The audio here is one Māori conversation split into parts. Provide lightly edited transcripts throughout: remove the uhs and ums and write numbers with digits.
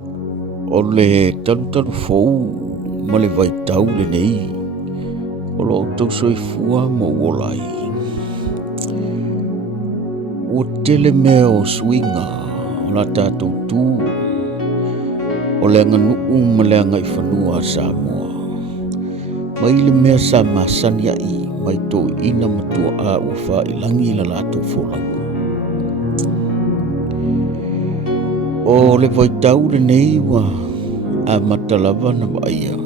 O le talu fou ma le vaitau le nei o lo tau soifua mo uolai. Ua tele mea o swinga o la tātou tū o le Aganuu ma le angai whanua a Samoa. Mai le mea sa masani ai mai tō ina matua a ua whailangi la lātou wholanga. O le vaitau le nei wa a matalava na waia.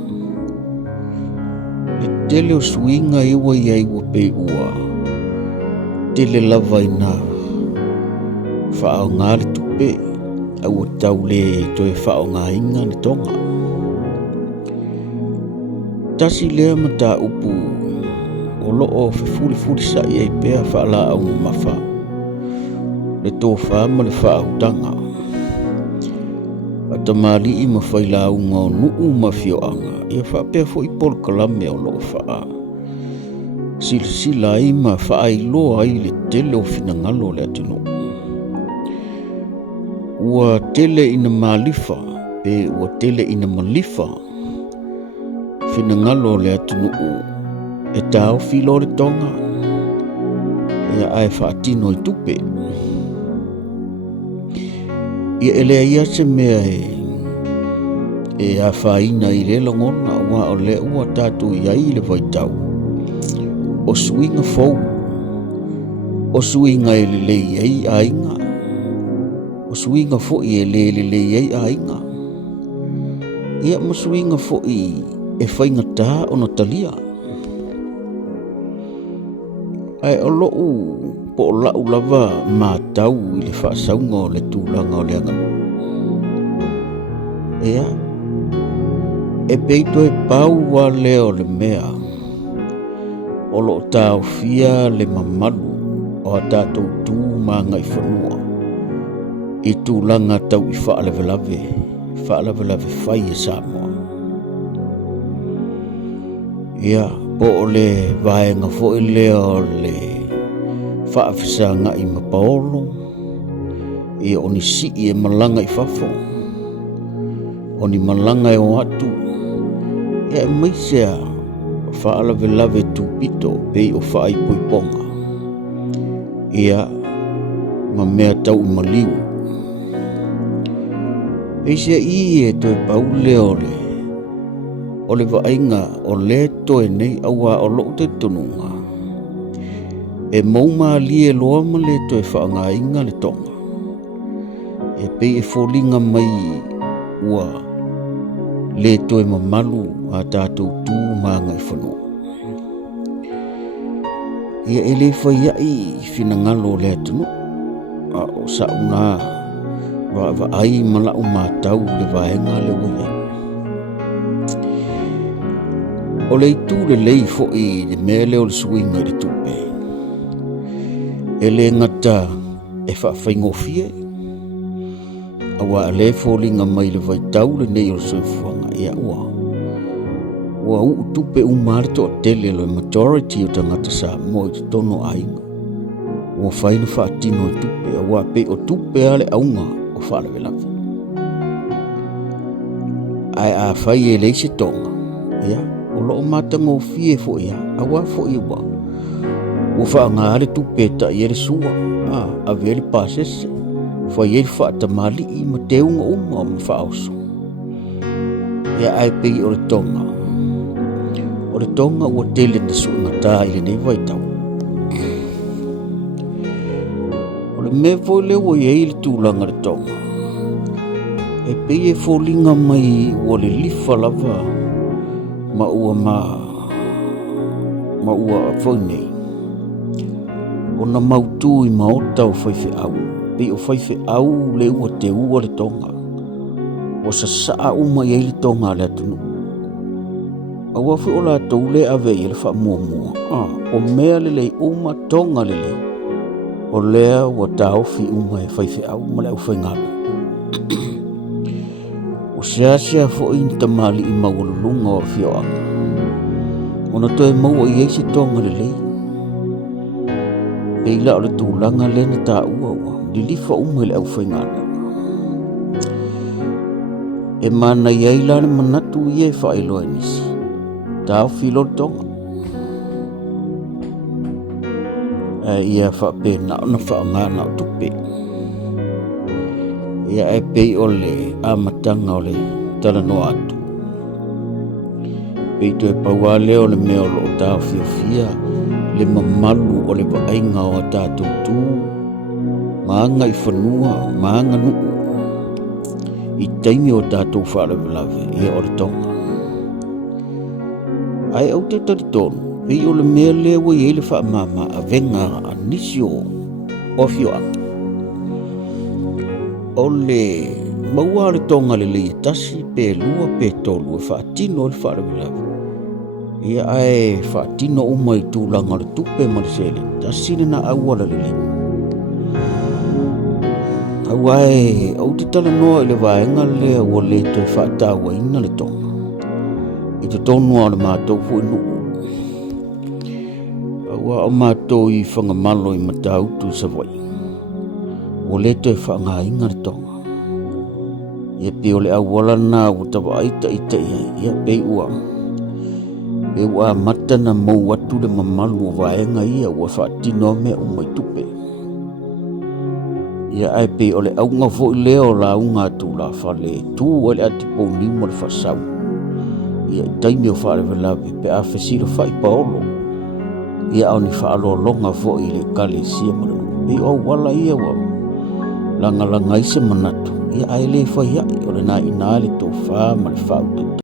Le tele o swinga iwa iai wa pe ua. Tele lava ina faaogaina le tupe au o tau le toe faaogaina le Toga. Tasi lea ma tāupu o loo fefulifuli sa'i ai pea faalaau mafa. Le tōwha ma le faautanga. Ata malii ma whailaunga o nuu ma fioanga. Ia whapea fo i polo kalame o loo whaa. Sila ai ma whaailoa ai le tele o finangalo le atinu. Ua tele ina malifa pe ua tele ina malifa. Finangalo le atinu e tau filo le Toga. Ia ai whaatino i tupe. Ia elea ia se mea e a whaina i le langona ua o le ua tātou iai le vaitau. O swinga fou. O swinga e le lei ai ainga. O swinga fo i e le lei ai ainga. Ia ma swinga fo i e whaingata o no talia. Ai o loo po o lau lava mātau i le whaasaunga o le tūlanga o le Aganuu. Ea, e peito e pau wa leo le mea. O loo tāo fia le mamalu o a tātou tū māngai whanua. I tūlanga tau i whaalavelave whai e Samoa. Ia, po o le vaenga fo i leo le whaafisanga i mapaolo. Ia o ni si e malanga i whafo. O ni malanga e o atu. Ia e maisea whaalavelave tūpito pei o whaai poiponga. Ia ma mea tau i maliu. Eisia i e toi pau leo le. O le vaenga o le toe nei aua o loo te tununga. E mau malie loa ma le toe whaangainga le Toga. E pei e fōlinga mai ua le toe mamalu a tātou tū māngai whanua. Ia e le whaiai finangalo le atunu. A o sauna wa ai malau mātau le vaenga le waiai. O le itu le lei fo i le mele o le swinga le tupe. E le ngata e whaafingofie. Awa le fōlinga mai le vaitau le nei o le soifuanga e ua. Ua u tupe umare to tele lo majority o tangata Samoa i tono ainga. Ua whaina whaatino i tupe. Awa pe o tupe ale aunga o whaalavelave. Ai a whai e leise Toga. Ia. O loo matanga o fie fo ia, awa fo ia wa. O whaangare tupe ta i ere sua, a vele pasese. Fa i ere whaata mali i ma teunga uma o ma whaosu. Ia ai pei o le Toga. O le Toga ua tele na suunga tā i le nei vaitau. O le me voi le ua iei le tūlanga le Toga. E pei e fōlinga mai ua le lifa lava. Ma ua whaunei. O na mautu i maota o whaife au. Pei o whaife au le ua te ua le Toga. O sa saa uma i le Toga le atunu. A wafi o la tau le ave i le wha mua. O mea le lei uma Toga le lei. O lea ua tau fi uma e whaife au ma le au whaingana. Sea fo in tamali i maulunga o fioanga. Ona toe maua i eise Toga le lei. E ila o le tūlanga le na tā ua. Li lifa uma le au whaingana. e mana iai lana manatu ia e whaeloa nisi. Tau filo tonga. Ia whape na ona whaangana o tupe. Ia e pei ole amatanga ole tala no atu. Pei to e pauale ole mea lo o tau fiofia le mamalu ole waainga o tātou tū. Maanga i whanua, maanga nuu. I taimi o tātou whaarewelawe e ore tonga. Ai au te tari tonu, pei ole mea lewa i ele wha mama a venga a nisio o fioanga. Ole maua le tonga le lei tasi pe lua pe tolu e whaatino le whaarewelawe. Ia ai whaatino umai tūlanga le tupe marisele, tasi le na awala le lei. Awai, au te tala noa i le vaenga lea ua le toi whaataua ina le tonga. I te tonua o le mātou fui nuu. Awa o mātou i whangamalo i matautu sa vai. O le toi whaanga inga le tonga. Ia pe o le awala nā utawa aita ita ia pe ua. Pe ua matana mou atu le mamalu o vaenga ia ua whaatino mea umai tupe. Ia ai pe ole aunga fo i leo la unga tu la fale tu ole ati po ni mo le fasau. Ia taimi o fale velawe pe a fesiro fai paolo. Ia au ni faalo longa fo i le kale sia manu. Pe o wala ia wa. Langa langa ise manatu. Ia ai le fai ai ole na inale to fa ma le fau